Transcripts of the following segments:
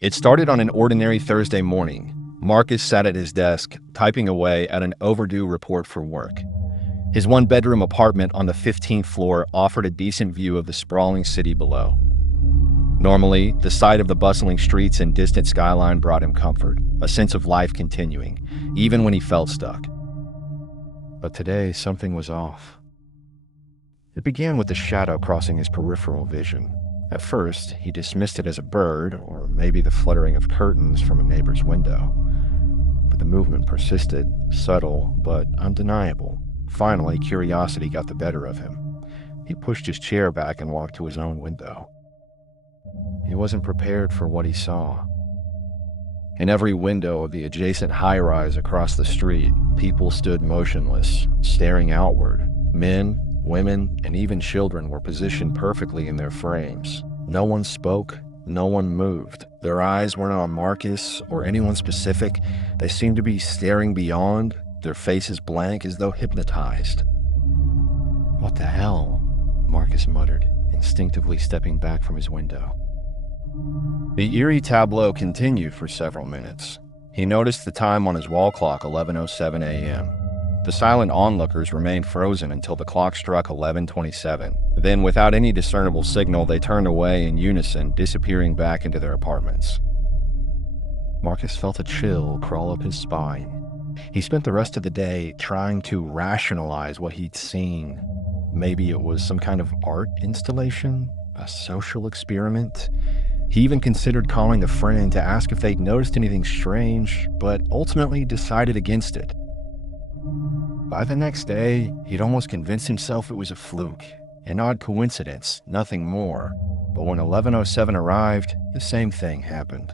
It started on an ordinary Thursday morning. Marcus sat at his desk, typing away at an overdue report for work. His one-bedroom apartment on the 15th floor offered a decent view of the sprawling city below. Normally, the sight of the bustling streets and distant skyline brought him comfort, a sense of life continuing, even when he felt stuck. But today, something was off. It began with a shadow crossing his peripheral vision. At first, he dismissed it as a bird, or maybe the fluttering of curtains from a neighbor's window. But the movement persisted, subtle but undeniable. Finally, curiosity got the better of him. He pushed his chair back and walked to his own window. He wasn't prepared for what he saw. In every window of the adjacent high-rise across the street, people stood motionless, staring outward. Men, women, and even children were positioned perfectly in their frames. No one spoke, no one moved. Their eyes weren't on Marcus or anyone specific. They seemed to be staring beyond, their faces blank as though hypnotized. "What the hell?" Marcus muttered, instinctively stepping back from his window. The eerie tableau continued for several minutes. He noticed the time on his wall clock, 11:07 a.m. The silent onlookers remained frozen until the clock struck 11:27. Then, without any discernible signal, they turned away in unison, disappearing back into their apartments. Marcus felt a chill crawl up his spine. He spent the rest of the day trying to rationalize what he'd seen. Maybe it was some kind of art installation, a social experiment. He even considered calling a friend to ask if they'd noticed anything strange, but ultimately decided against it. By the next day, he'd almost convinced himself it was a fluke, an odd coincidence, nothing more. But when 11:07 arrived, the same thing happened.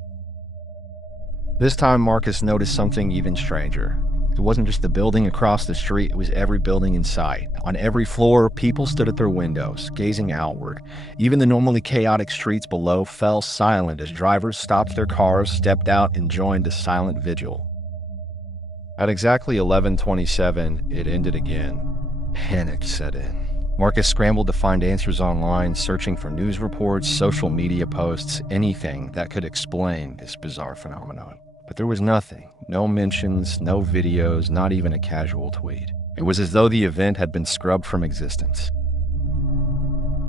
This time, Marcus noticed something even stranger. It wasn't just the building across the street, it was every building in sight. On every floor, people stood at their windows, gazing outward. Even the normally chaotic streets below fell silent as drivers stopped their cars, stepped out, and joined the silent vigil. At exactly 11:27, it ended again. Panic set in. Marcus scrambled to find answers online, searching for news reports, social media posts, anything that could explain this bizarre phenomenon. But there was nothing. No mentions, no videos, not even a casual tweet. It was as though the event had been scrubbed from existence.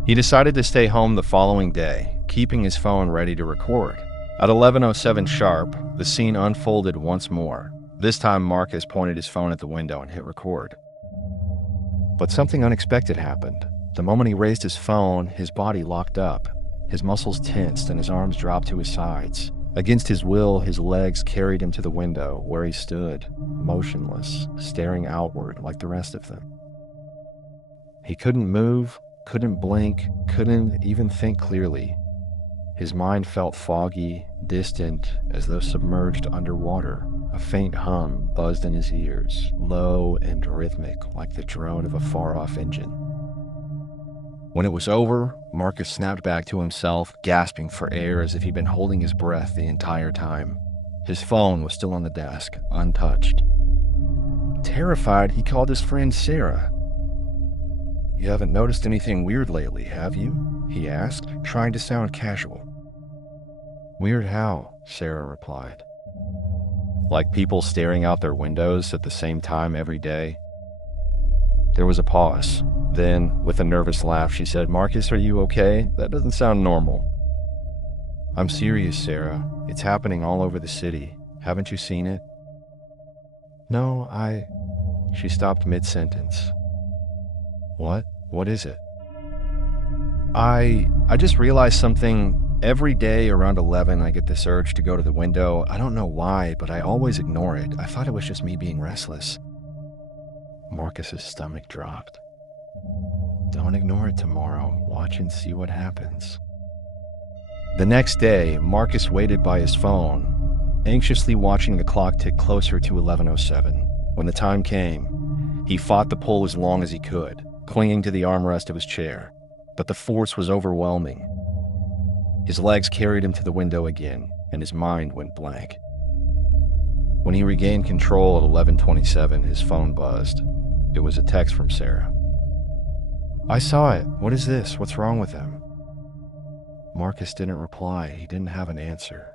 He decided to stay home the following day, keeping his phone ready to record. At 11:07 sharp, the scene unfolded once more. This time, Marcus pointed his phone at the window and hit record. But something unexpected happened. The moment he raised his phone, his body locked up. His muscles tensed and his arms dropped to his sides. Against his will, his legs carried him to the window, where he stood, motionless, staring outward like the rest of them. He couldn't move, couldn't blink, couldn't even think clearly. His mind felt foggy, distant, as though submerged underwater. A faint hum buzzed in his ears, low and rhythmic, like the drone of a far-off engine. When it was over, Marcus snapped back to himself, gasping for air as if he'd been holding his breath the entire time. His phone was still on the desk, untouched. Terrified, he called his friend Sarah. "You haven't noticed anything weird lately, have you?" he asked, trying to sound casual. "Weird how?" Sarah replied. "Like people staring out their windows at the same time every day?" There was a pause. Then, with a nervous laugh, she said, "Marcus, are you okay? That doesn't sound normal." "I'm serious, Sarah. It's happening all over the city. Haven't you seen it?" "No, She stopped mid-sentence. "What? What is it?" I just realized something. Every day around 11, I get this urge to go to the window. I don't know why, but I always ignore it. I thought it was just me being restless." Marcus's stomach dropped. "Don't ignore it tomorrow. Watch and see what happens." The next day, Marcus waited by his phone, anxiously watching the clock tick closer to 11:07. When the time came, he fought the pull as long as he could, clinging to the armrest of his chair. But the force was overwhelming. His legs carried him to the window again, and his mind went blank. When he regained control at 11:27, his phone buzzed. It was a text from Sarah. "I saw it. What is this? What's wrong with him?" Marcus didn't reply. He didn't have an answer.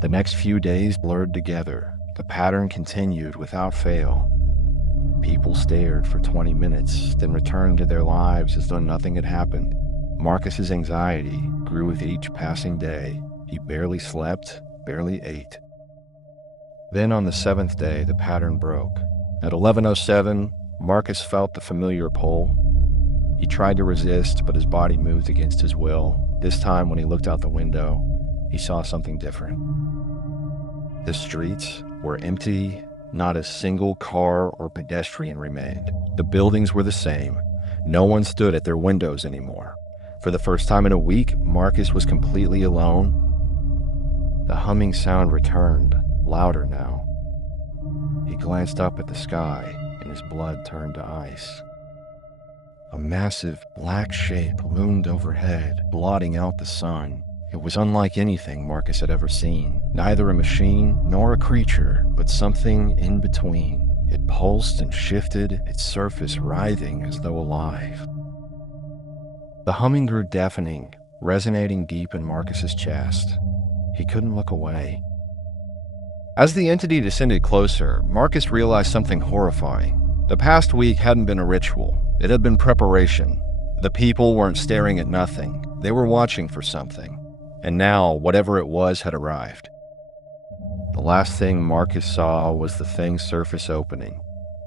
The next few days blurred together. The pattern continued without fail. People stared for 20 minutes, then returned to their lives as though nothing had happened. Marcus's anxiety grew with each passing day. He barely slept, barely ate. Then on the 7th day, the pattern broke. At 11:07, Marcus felt the familiar pull. He tried to resist, but his body moved against his will. This time, when he looked out the window, he saw something different. The streets were empty. Not a single car or pedestrian remained. The buildings were the same. No one stood at their windows anymore. For the first time in a week, Marcus was completely alone. The humming sound returned, louder now. He glanced up at the sky, and his blood turned to ice. A massive black shape loomed overhead, blotting out the sun. It was unlike anything Marcus had ever seen. Neither a machine nor a creature, but something in between. It pulsed and shifted, its surface writhing as though alive. The humming grew deafening, resonating deep in Marcus's chest. He couldn't look away. As the entity descended closer, Marcus realized something horrifying. The past week hadn't been a ritual. It had been preparation. The people weren't staring at nothing. They were watching for something. And now, whatever it was had arrived. The last thing Marcus saw was the thing's surface opening,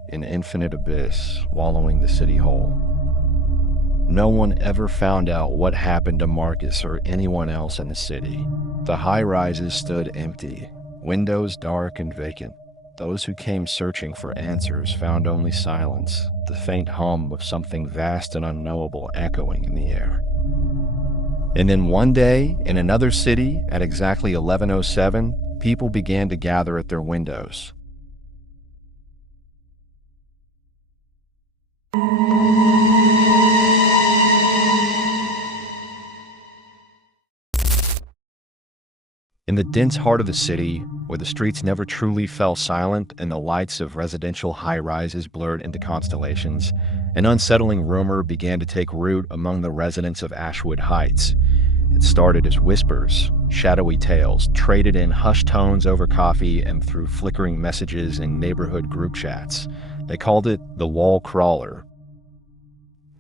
an infinite abyss swallowing the city whole. No one ever found out what happened to Marcus or anyone else in the city. The high-rises stood empty, windows dark and vacant. Those who came searching for answers found only silence, the faint hum of something vast and unknowable echoing in the air. And then one day, in another city, at exactly 11:07, people began to gather at their windows. In the dense heart of the city, where the streets never truly fell silent and the lights of residential high-rises blurred into constellations, an unsettling rumor began to take root among the residents of Ashwood Heights. It started as whispers, shadowy tales, traded in hushed tones over coffee and through flickering messages in neighborhood group chats. They called it the Wall Crawler.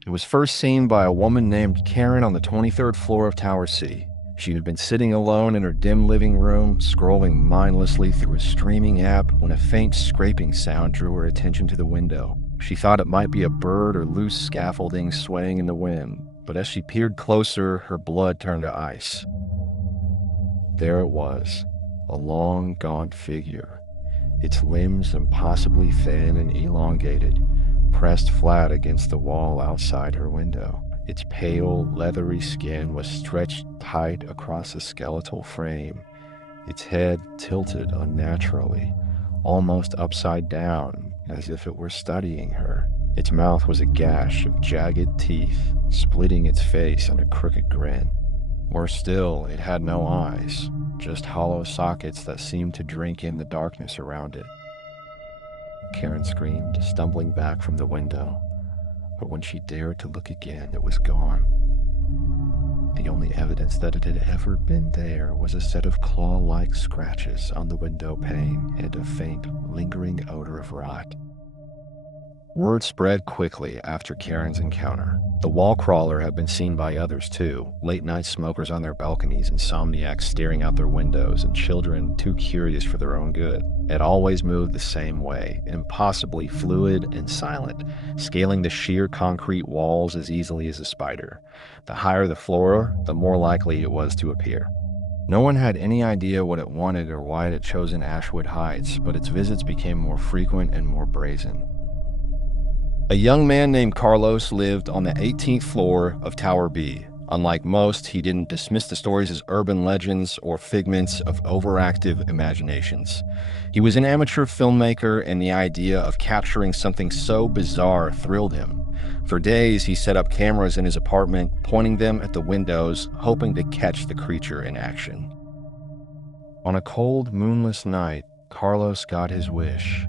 It was first seen by a woman named Karen on the 23rd floor of Tower C. She had been sitting alone in her dim living room, scrolling mindlessly through a streaming app when a faint scraping sound drew her attention to the window. She thought it might be a bird or loose scaffolding swaying in the wind, but as she peered closer, her blood turned to ice. There it was, a long, gaunt figure, its limbs impossibly thin and elongated, pressed flat against the wall outside her window. Its pale, leathery skin was stretched tight across a skeletal frame, its head tilted unnaturally, almost upside down, as if it were studying her. Its mouth was a gash of jagged teeth, splitting its face in a crooked grin. Worse still, it had no eyes, just hollow sockets that seemed to drink in the darkness around it. Karen screamed, stumbling back from the window. But when she dared to look again, it was gone. The only evidence that it had ever been there was a set of claw-like scratches on the window pane and a faint, lingering odor of rot. Word spread quickly after Karen's encounter. The wall crawler had been seen by others too, late-night smokers on their balconies, insomniacs staring out their windows, and children too curious for their own good. It always moved the same way, impossibly fluid and silent, scaling the sheer concrete walls as easily as a spider. The higher the floor, the more likely it was to appear. No one had any idea what it wanted or why it had chosen Ashwood Heights, but its visits became more frequent and more brazen. A young man named Carlos lived on the 18th floor of Tower B. Unlike most, he didn't dismiss the stories as urban legends or figments of overactive imaginations. He was an amateur filmmaker, and the idea of capturing something so bizarre thrilled him. For days, he set up cameras in his apartment, pointing them at the windows, hoping to catch the creature in action. On a cold, moonless night, Carlos got his wish.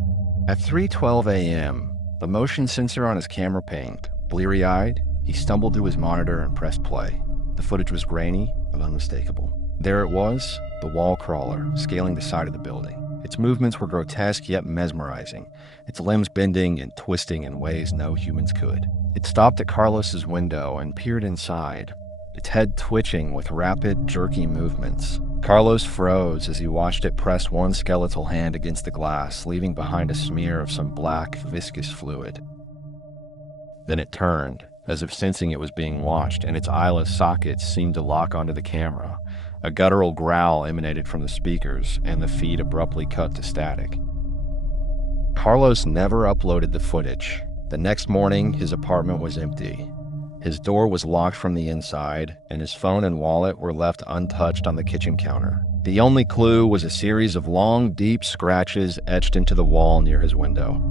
At 3:12 a.m., the motion sensor on his camera pinged. Bleary-eyed, he stumbled to his monitor and pressed play. The footage was grainy but unmistakable. There it was, the wall crawler, scaling the side of the building. Its movements were grotesque yet mesmerizing, its limbs bending and twisting in ways no humans could. It stopped at Carlos's window and peered inside, its head twitching with rapid, jerky movements. Carlos froze as he watched it press one skeletal hand against the glass, leaving behind a smear of some black, viscous fluid. Then it turned, as if sensing it was being watched, and its eyeless sockets seemed to lock onto the camera. A guttural growl emanated from the speakers, and the feed abruptly cut to static. Carlos never uploaded the footage. The next morning, his apartment was empty. His door was locked from the inside, and his phone and wallet were left untouched on the kitchen counter. The only clue was a series of long, deep scratches etched into the wall near his window.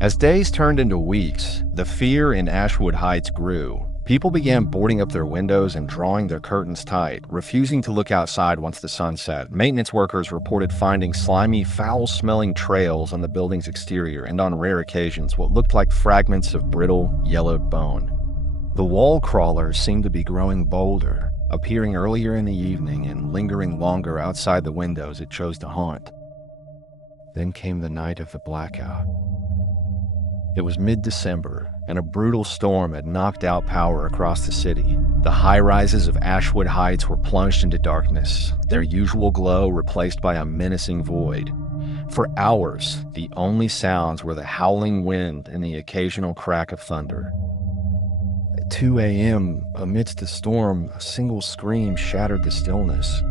As days turned into weeks, the fear in Ashwood Heights grew. People began boarding up their windows and drawing their curtains tight, refusing to look outside once the sun set. Maintenance workers reported finding slimy, foul-smelling trails on the building's exterior, and on rare occasions, what looked like fragments of brittle, yellowed bone. The wall crawlers seemed to be growing bolder, appearing earlier in the evening and lingering longer outside the windows it chose to haunt. Then came the night of the blackout. It was mid-December, and a brutal storm had knocked out power across the city. The high-rises of Ashwood Heights were plunged into darkness, their usual glow replaced by a menacing void. For hours, the only sounds were the howling wind and the occasional crack of thunder. At 2 a.m., amidst the storm, a single scream shattered the stillness.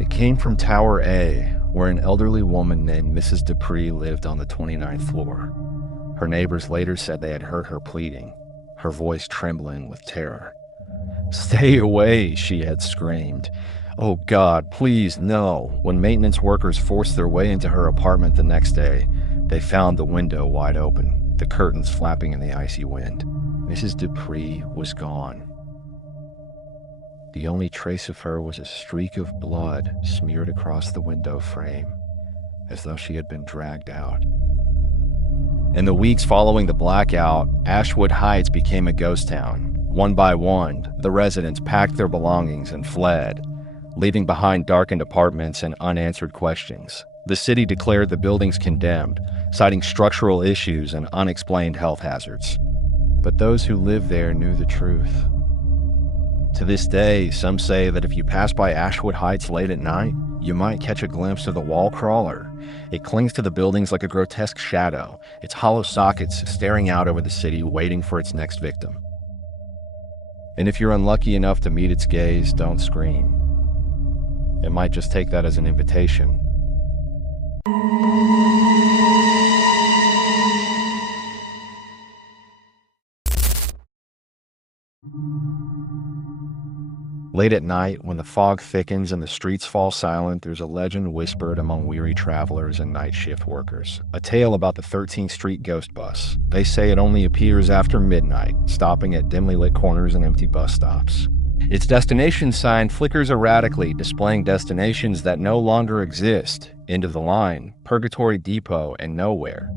It came from Tower A, where an elderly woman named Mrs. Dupree lived on the 29th floor. Her neighbors later said they had heard her pleading, her voice trembling with terror. "Stay away," she had screamed. "Oh God, please, no." When maintenance workers forced their way into her apartment the next day, they found the window wide open, the curtains flapping in the icy wind. Mrs. Dupree was gone. The only trace of her was a streak of blood smeared across the window frame, as though she had been dragged out. In the weeks following the blackout, Ashwood Heights became a ghost town. One by one, the residents packed their belongings and fled, leaving behind darkened apartments and unanswered questions. The city declared the buildings condemned, citing structural issues and unexplained health hazards. But those who lived there knew the truth. To this day, some say that if you pass by Ashwood Heights late at night, you might catch a glimpse of the wall crawler. It clings to the buildings like a grotesque shadow, its hollow sockets staring out over the city, waiting for its next victim. And if you're unlucky enough to meet its gaze, don't scream. It might just take that as an invitation. Late at night, when the fog thickens and the streets fall silent, there's a legend whispered among weary travelers and night shift workers. A tale about the 13th Street ghost bus. They say it only appears after midnight, stopping at dimly lit corners and empty bus stops. Its destination sign flickers erratically, displaying destinations that no longer exist. End of the line, Purgatory Depot, and nowhere.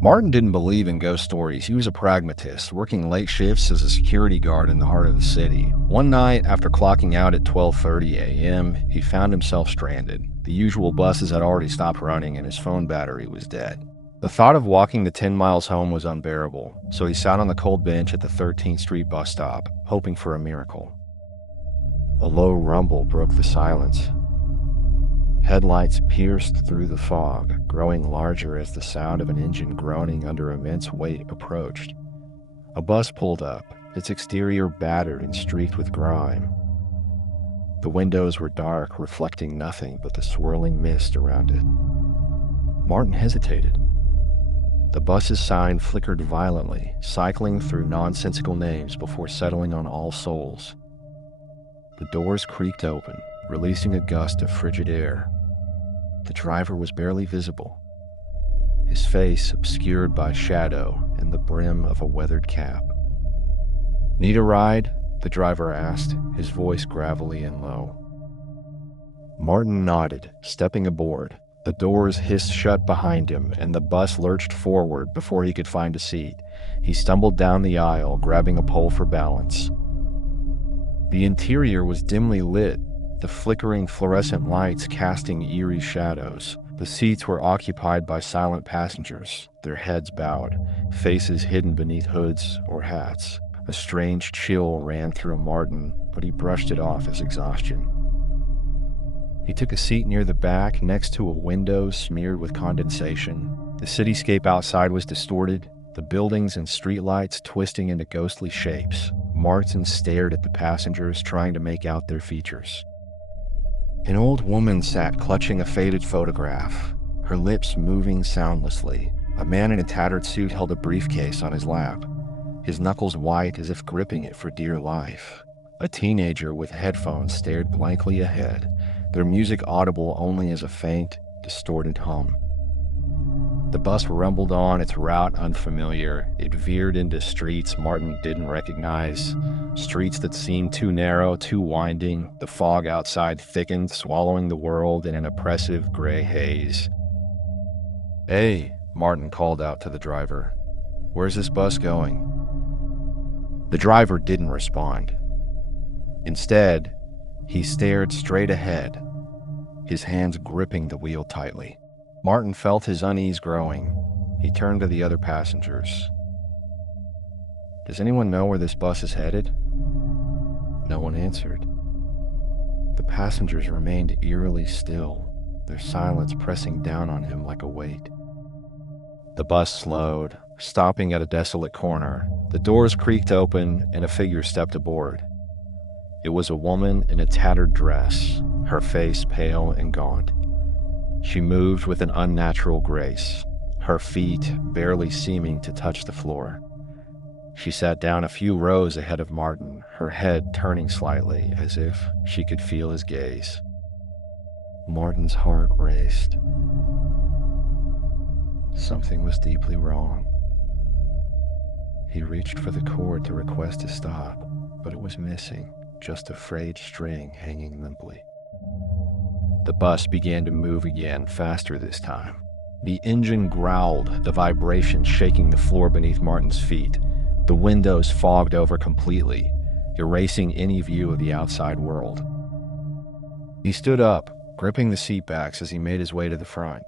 Martin didn't believe in ghost stories. He was a pragmatist, working late shifts as a security guard in the heart of the city. One night, after clocking out at 12:30 a.m., he found himself stranded. The usual buses had already stopped running and his phone battery was dead. The thought of walking the 10 miles home was unbearable, so he sat on the cold bench at the 13th Street bus stop, hoping for a miracle. A low rumble broke the silence. Headlights pierced through the fog, growing larger as the sound of an engine groaning under immense weight approached. A bus pulled up, its exterior battered and streaked with grime. The windows were dark, reflecting nothing but the swirling mist around it. Martin hesitated. The bus's sign flickered violently, cycling through nonsensical names before settling on All Souls. The doors creaked open, releasing a gust of frigid air. The driver was barely visible, his face obscured by shadow and the brim of a weathered cap. "Need a ride?" the driver asked, his voice gravelly and low. Martin nodded, stepping aboard. The doors hissed shut behind him, and the bus lurched forward before he could find a seat. He stumbled down the aisle, grabbing a pole for balance. The interior was dimly lit, the flickering fluorescent lights casting eerie shadows. The seats were occupied by silent passengers, their heads bowed, faces hidden beneath hoods or hats. A strange chill ran through Martin, but he brushed it off as exhaustion. He took a seat near the back, next to a window smeared with condensation. The cityscape outside was distorted, the buildings and streetlights twisting into ghostly shapes. Martin stared at the passengers, trying to make out their features. An old woman sat clutching a faded photograph, her lips moving soundlessly. A man in a tattered suit held a briefcase on his lap, his knuckles white as if gripping it for dear life. A teenager with headphones stared blankly ahead, their music audible only as a faint, distorted hum. The bus rumbled on, its route unfamiliar. It veered into streets Martin didn't recognize, streets that seemed too narrow, too winding. The fog outside thickened, swallowing the world in an oppressive gray haze. "Hey," Martin called out to the driver. "Where's this bus going?" The driver didn't respond. Instead, he stared straight ahead, his hands gripping the wheel tightly. Martin felt his unease growing. He turned to the other passengers. "Does anyone know where this bus is headed?" No one answered. The passengers remained eerily still, their silence pressing down on him like a weight. The bus slowed, stopping at a desolate corner. The doors creaked open and a figure stepped aboard. It was a woman in a tattered dress, her face pale and gaunt. She moved with an unnatural grace, her feet barely seeming to touch the floor. She sat down a few rows ahead of Martin, her head turning slightly as if she could feel his gaze. Martin's heart raced. Something was deeply wrong. He reached for the cord to request a stop, but it was missing, just a frayed string hanging limply. The bus began to move again, faster this time. The engine growled, the vibration shaking the floor beneath Martin's feet. The windows fogged over completely, erasing any view of the outside world. He stood up, gripping the seat backs as he made his way to the front.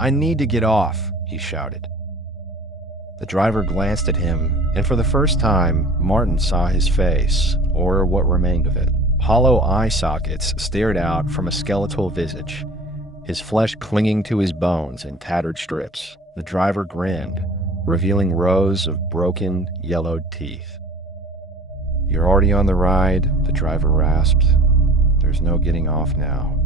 "I need to get off," he shouted. The driver glanced at him, and for the first time, Martin saw his face, or what remained of it. Hollow eye sockets stared out from a skeletal visage, his flesh clinging to his bones in tattered strips. The driver grinned, revealing rows of broken, yellowed teeth. "You're already on the ride," the driver rasped. "There's no getting off now."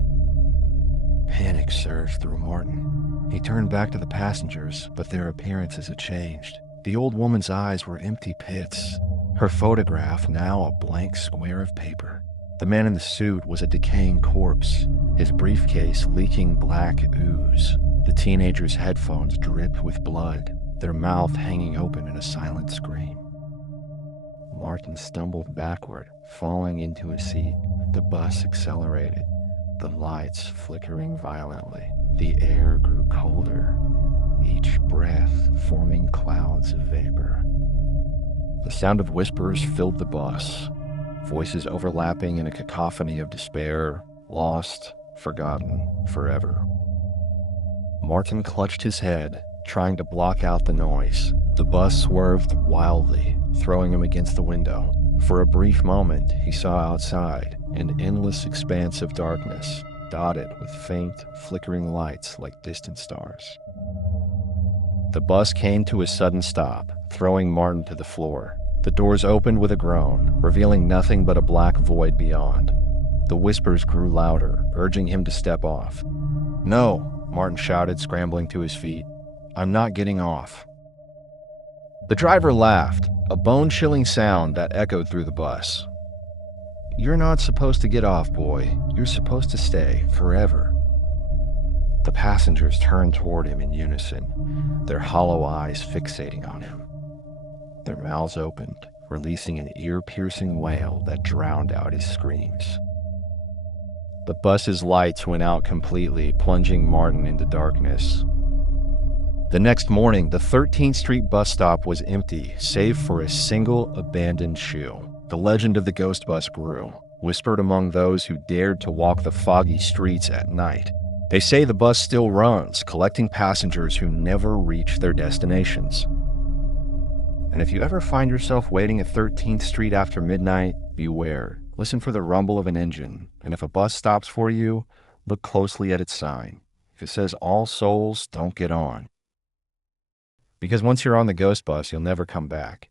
Panic surged through Martin. He turned back to the passengers, but their appearances had changed. The old woman's eyes were empty pits, her photograph now a blank square of paper. The man in the suit was a decaying corpse, his briefcase leaking black ooze. The teenager's headphones dripped with blood, their mouth hanging open in a silent scream. Martin stumbled backward, falling into his seat. The bus accelerated, the lights flickering violently. The air grew colder, each breath forming clouds of vapor. The sound of whispers filled the bus, voices overlapping in a cacophony of despair, lost, forgotten, forever. Martin clutched his head, trying to block out the noise. The bus swerved wildly, throwing him against the window. For a brief moment, he saw outside, an endless expanse of darkness, dotted with faint, flickering lights like distant stars. The bus came to a sudden stop, throwing Martin to the floor. The doors opened with a groan, revealing nothing but a black void beyond. The whispers grew louder, urging him to step off. "No," Martin shouted, scrambling to his feet. "I'm not getting off." The driver laughed, a bone-chilling sound that echoed through the bus. "You're not supposed to get off, boy. You're supposed to stay forever." The passengers turned toward him in unison, their hollow eyes fixating on him. Their mouths opened, releasing an ear-piercing wail that drowned out his screams. The bus's lights went out completely, plunging Martin into darkness. The next morning, the 13th Street bus stop was empty, save for a single abandoned shoe. The legend of the ghost bus grew, whispered among those who dared to walk the foggy streets at night. They say the bus still runs, collecting passengers who never reach their destinations. And if you ever find yourself waiting at 13th Street after midnight, beware. Listen for the rumble of an engine, and if a bus stops for you, look closely at its sign. If it says All Souls, don't get on. Because once you're on the ghost bus, you'll never come back.